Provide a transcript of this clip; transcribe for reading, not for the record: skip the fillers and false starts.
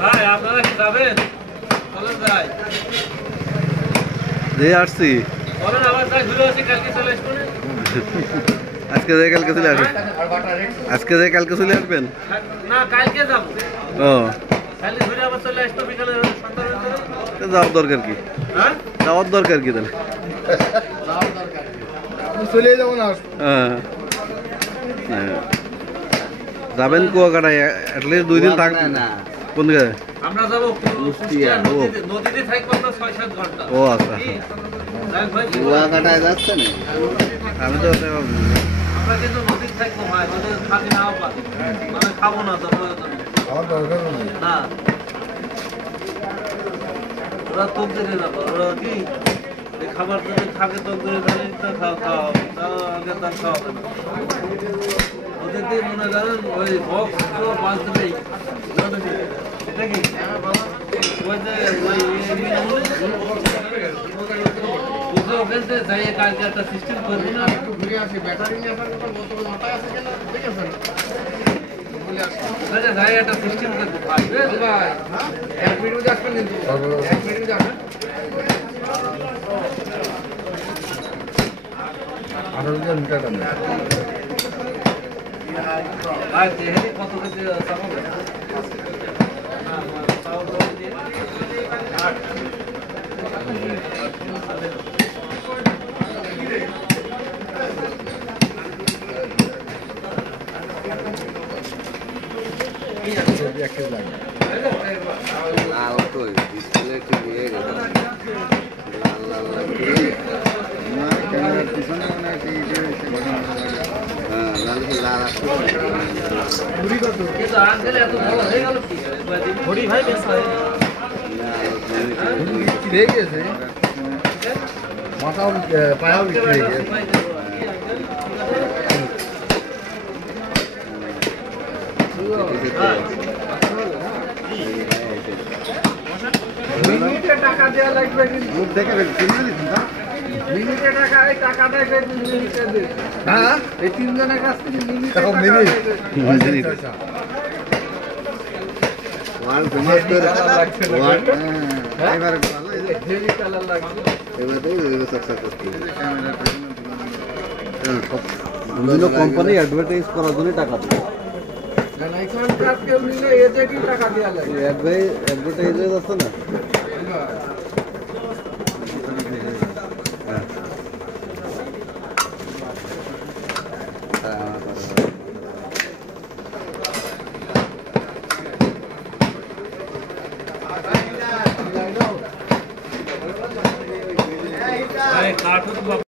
ভাই আপনারা কি যাবেন? বলেন ভাই। যে আসছি বলেন আবার যাই ঘুরে আসি, কালকে চলে আসবো। আজকে যে কালকে চলে আসবেন? আজকে যে কালকে চলে আসবেন? না, কালকে যাবো। ও কালকে ঘুরে আবার চলে আসতো বিকালে সন্ধ্যার ভিতরে। যাওয়ার দরকার কি? হ্যাঁ, যাওয়ার দরকার কি তাহলে? চলে যাবো না। হ্যাঁ। যাবেন কুয়াকাটায় অ্যাটলিস্ট 2 দিন থাকবেন না? কোন জায়গায়? আমরা যাবো নদীতে থাকবো আমরা 6-7 ঘন্টা। ও আচ্ছা, কুয়াকাটায় যাচ্ছে না? আমি তো আমরা কিন্তু নদীতে থাকবো ভাই, নদীতে থাকি নাও পারি, মানে খাবো না তো প্রয়োজন না। ওরা তোপ দিতে যাবো, ওরা কি এই খাবার যদি থাকে তোপ করে তাহলে খাওয়া হবে, তাও আগে তার খাওয়া হবে না। ওদেরকে মনে করেন ওই বক্স তো মাছ দেবেই, এটা কি ওই যে ওই যাই কালকে একটা সিস্টেম করবি না, একটু ঘুরে আসি। ব্যাটারি নিয়ে আসার কথা বলতে মাথায় আছে কেন দেখেছেন? যাই একটা সিস্টেম করবো ভাই। ভাই 1 মিনিট আসবেন কিন্তু, 1 মিনিট আসবেন। 18 মিটার আর যেহেতু কত কেজি চাপাবে মাথাও পায়াও বিক্রি হয়ে গেছে। মিনিটে টাকা দেওয়া লাগবে, কিন্তু দেখে মিনিটে টাকা দেবে, মিনিটে দেবে। হ্যাঁ এই 3 জনের কাছ থেকে মিনিটে এখন টাকা মিনিট দেবে। হেভি কালার লাগবে। বিভিন্ন কোম্পানি অ্যাডভার্টাইজ করার জন্য টাকা দেয়। না, এখানকার কেউ নিলে এদেরই টাকা দেওয়া লাগবে। অ্যাডভার্টাইজ আছে না? কার্টুন